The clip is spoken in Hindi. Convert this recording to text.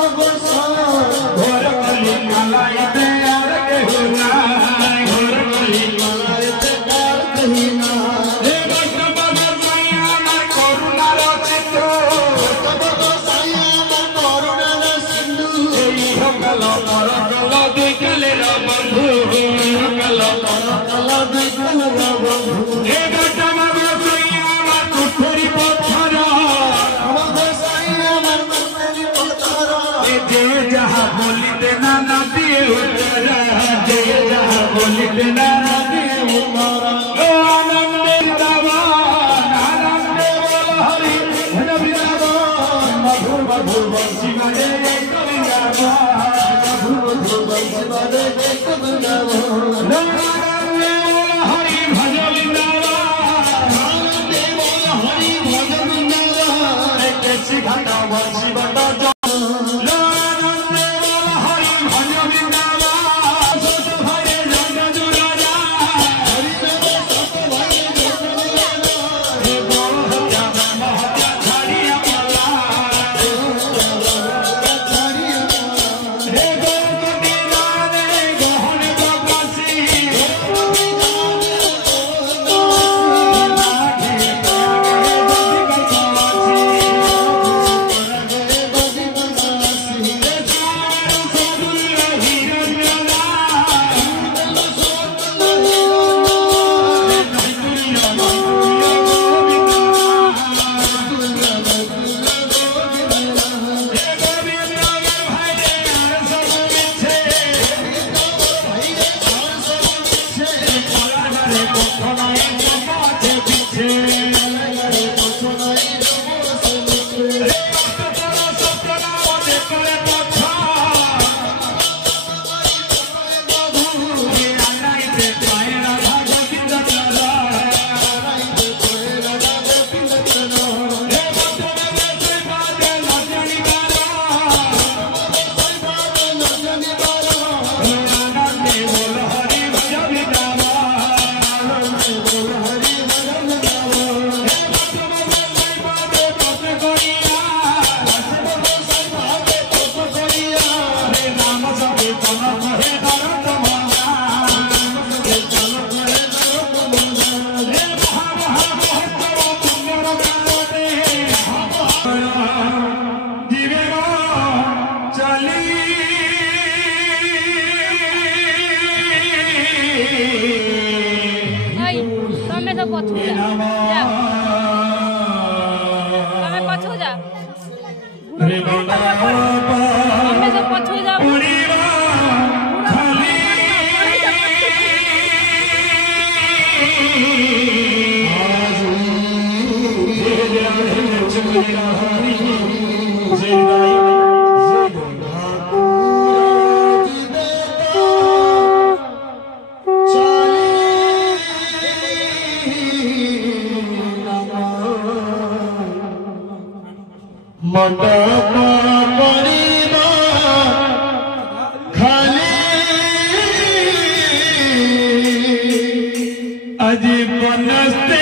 घोर कली मलाई तैयार कहीं ना घोर कली मलाई तैयार कहीं ना हे भगवान मैया मन करुणा रचित करुणा सिंधु कल पर कल देखले बंधु कल पर कल देखले बंधु हे भगवान मैया मन कुठरी पत्थर जहाँ बोली देना ना दिए उतारा जय जहाँ बोली देना ना दिए उतारा ओ आनंद वृंदावन आनंद हरि वृंदावन मधुर मधुर बंसी बजे वृंदावन मधुर मधुर बंसी बजे वृंदावन हरि भज वृंदावन आनंद हरि भज वृंदावन कैसी घटा बंसी बटा अजी बनस्ते